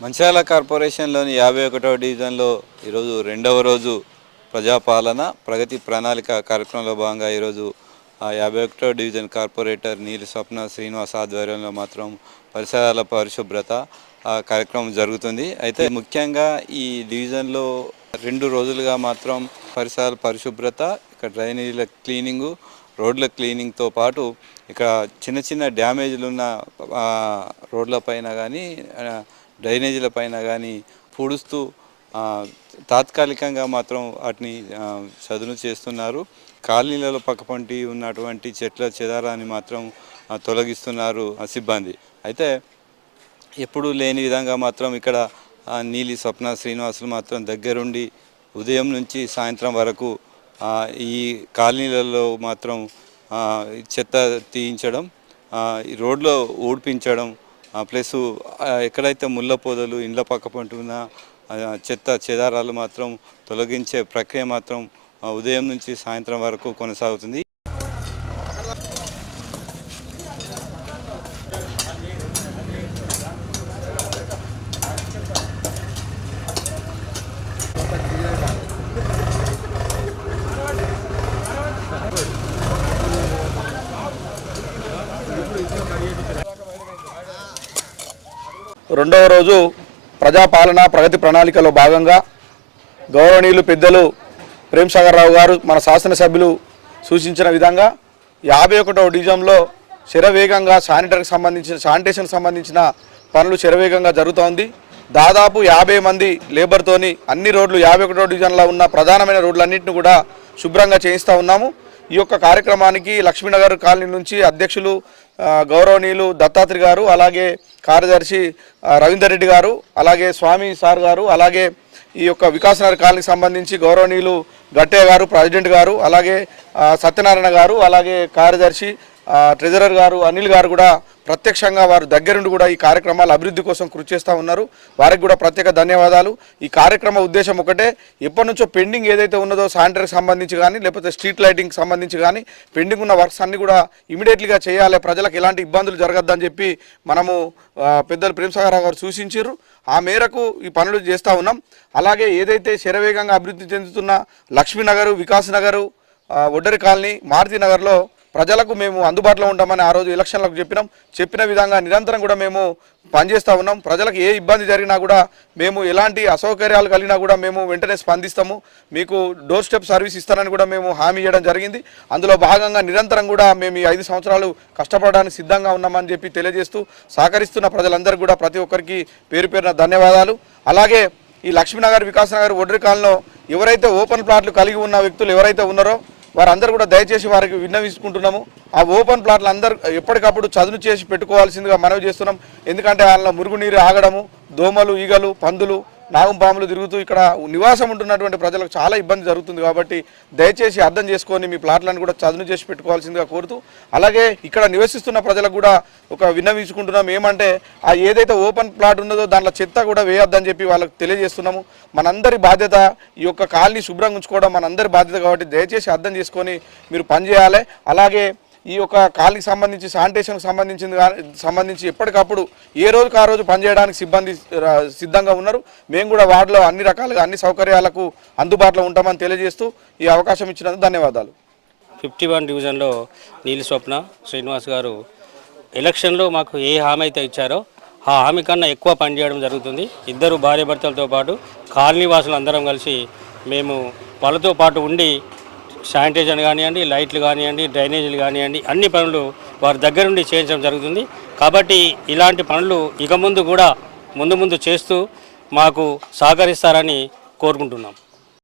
మంచిర్యాల కార్పొరేషన్లోని 51వ డివిజన్లో ఈరోజు రెండవ రోజు ప్రజాపాలన ప్రగతి ప్రణాళిక కార్యక్రమంలో భాగంగా ఈరోజు 51వ డివిజన్ కార్పొరేటర్ నీలి స్వప్న శ్రీనివాస్ ఆధ్వర్యంలో మాత్రం పరిసరాల పరిశుభ్రత కార్యక్రమం జరుగుతుంది. అయితే ముఖ్యంగా ఈ డివిజన్లో 2 రోజులుగా మాత్రం పరిసరాల పరిశుభ్రత, ఇక్కడ డ్రైనేజీల క్లీనింగు, రోడ్ల క్లీనింగ్తో పాటు ఇక్కడ చిన్న చిన్న డ్యామేజ్లు ఉన్న రోడ్ల పైన కానీ డ్రైనేజీల పైన కానీ పూడుస్తూ తాత్కాలికంగా మాత్రం వాటిని చదును చేస్తున్నారు. కాలనీలలో పక్కపంటి ఉన్నటువంటి చెట్ల చెదారాన్ని మాత్రం తొలగిస్తున్నారు సిబ్బంది. అయితే ఎప్పుడూ లేని విధంగా మాత్రం ఇక్కడ నీలి స్వప్న శ్రీనివాసులు మాత్రం దగ్గరుండి ఉదయం నుంచి సాయంత్రం వరకు ఈ కాలనీలలో మాత్రం చెత్త తీయించడం, ఈ రోడ్లో ఊడ్పించడం, ప్లస్ ఎక్కడైతే ముళ్ళ పొదలు ఇండ్ల పక్కపంటి ఉన్న చెత్త చెదారాలు మాత్రం తొలగించే ప్రక్రియ మాత్రం ఉదయం నుంచి సాయంత్రం వరకు కొనసాగుతుంది. రెండవ రోజు ప్రజాపాలన ప్రగతి ప్రణాళికలో భాగంగా గౌరవనీయులు పెద్దలు ప్రేమ్సాగర్ రావు గారు మన శాసనసభ్యులు సూచించిన విధంగా 51వ డివిజన్లో శరవేగంగా శానిటేషన్ సంబంధించిన పనులు శరవేగంగా జరుగుతోంది. దాదాపు 50 మంది లేబర్తోని అన్ని రోడ్లు 51వ డివిజన్లో ఉన్న ప్రధానమైన రోడ్లన్నింటినీ కూడా శుభ్రంగా చేయిస్తూ ఉన్నాము. ఈ యొక్క కార్యక్రమానికి లక్ష్మీనగర్ కాలనీ నుంచి అధ్యక్షులు గౌరవనీయులు దత్తాత్రి గారు, అలాగే కార్యదర్శి రవీందర్ రెడ్డి గారు, అలాగే స్వామి సార్ గారు, అలాగే ఈ యొక్క వికాసనగర్ కాలనీకి సంబంధించి గౌరవనీయులు గట్టయ్య గారు ప్రెసిడెంట్ గారు, అలాగే సత్యనారాయణ గారు, అలాగే కార్యదర్శి ట్రెజరర్ గారు అనిల్ గారు కూడా ప్రత్యక్షంగా వారు దగ్గరుండి కూడా ఈ కార్యక్రమాల అభివృద్ధి కోసం కృషి చేస్తూ ఉన్నారు. వారికి కూడా ప్రత్యేక ధన్యవాదాలు. ఈ కార్యక్రమ ఉద్దేశం ఒకటే, ఎప్పటి నుంచో పెండింగ్ ఏదైతే ఉన్నదో శానిటరీకి సంబంధించి కానీ లేకపోతే స్ట్రీట్ లైటింగ్ సంబంధించి కానీ పెండింగ్ ఉన్న వర్క్స్ అన్ని కూడా ఇమీడియట్లీగా చేయాలి, ప్రజలకు ఎలాంటి ఇబ్బందులు జరగద్దని చెప్పి మనము పెద్దలు ప్రేమ్సాగర్ గారు సూచించారు. ఆ మేరకు ఈ పనులు చేస్తూ ఉన్నాం. అలాగే ఏదైతే శరవేగంగా అభివృద్ధి చెందుతున్న లక్ష్మీనగరు, వికాస్ నగరు, ఒడ్డరి కాలనీ, మారుతి నగర్లో ప్రజలకు మేము అందుబాటులో ఉంటామని ఆ రోజు ఎలక్షన్లకు చెప్పిన విధంగా నిరంతరం కూడా మేము పనిచేస్తూ ఉన్నాం. ప్రజలకు ఏ ఇబ్బంది జరిగినా కూడా మేము ఎలాంటి అసౌకర్యాలు కలిగినా కూడా మేము వెంటనే స్పందిస్తాము. మీకు డోర్ స్టెప్ సర్వీస్ ఇస్తానని కూడా మేము హామీ ఇవ్వడం జరిగింది. అందులో భాగంగా నిరంతరం కూడా మేము ఈ 5 సంవత్సరాలు కష్టపడడానికి సిద్ధంగా ఉన్నామని చెప్పి తెలియజేస్తూ సహకరిస్తున్న ప్రజలందరూ కూడా ప్రతి ఒక్కరికి పేరు పేరున ధన్యవాదాలు. అలాగే ఈ లక్ష్మీనగర్, వికాసనగర్, ఒడ్రి కాలనీలో ఎవరైతే ఓపెన్ ప్లాట్లు కలిగి ఉన్న వ్యక్తులు ఎవరైతే ఉన్నారో వారందరూ కూడా దయచేసి వారికి విన్నవించుకుంటున్నాము. ఆ ఓపెన్ ప్లాట్లు అందరూ ఎప్పటికప్పుడు చదును చేసి పెట్టుకోవాల్సిందిగా మనవి చేస్తున్నాం. ఎందుకంటే వాళ్ళ మురుగునీరు ఆగడము, దోమలు, ఈగలు, పందులు, నాగుపాములు తిరుగుతూ ఇక్కడ నివాసం ఉంటున్నటువంటి ప్రజలకు చాలా ఇబ్బంది జరుగుతుంది. కాబట్టి దయచేసి అర్థం చేసుకొని మీ ప్లాట్లను కూడా చదును చేసి పెట్టుకోవాల్సిందిగా కోరుతూ, అలాగే ఇక్కడ నివసిస్తున్న ప్రజలకు కూడా ఒక విన్నవించుకుంటున్నాం. ఏమంటే ఆ ఏదైతే ఓపెన్ ప్లాట్ ఉన్నదో దాంట్లో చెత్త కూడా వేయొద్దని చెప్పి వాళ్ళకి తెలియజేస్తున్నాము. మనందరి బాధ్యత ఈ యొక్క కాలనీ శుభ్రంగా ఉంచుకోవడం మనందరి బాధ్యత. కాబట్టి దయచేసి అర్థం చేసుకొని మీరు పనిచేయాలి. అలాగే ఈ యొక్క కాలనీకి సంబంధించి శానిటేషన్కి సంబంధించి ఎప్పటికప్పుడు ఏ రోజుకు ఆ రోజు పనిచేయడానికి సిబ్బంది సిద్ధంగా ఉన్నారు. మేము కూడా వార్డులో అన్ని రకాలుగా అన్ని సౌకర్యాలకు అందుబాటులో ఉంటామని తెలియజేస్తూ ఈ అవకాశం ఇచ్చినందుకు ధన్యవాదాలు. 51 డివిజన్లో నీలి స్వప్న శ్రీనివాస్ గారు ఎలక్షన్లో మాకు ఏ హామీ అయితే ఇచ్చారో ఆ హామీ కన్నా ఎక్కువ పనిచేయడం జరుగుతుంది. ఇద్దరు భార్యాభర్తలతో పాటు కాలనీ వాసులు అందరం కలిసి మేము వాళ్ళతో పాటు ఉండి శానిటేషన్ కానివ్వండి, లైట్లు కానివ్వండి, డ్రైనేజీలు కానివ్వండి, అన్ని పనులు వారి దగ్గర నుండి చేయించడం జరుగుతుంది. కాబట్టి ఇలాంటి పనులు ఇక ముందు కూడా ముందు చేస్తూ మాకు సహకరిస్తారని కోరుకుంటున్నాం.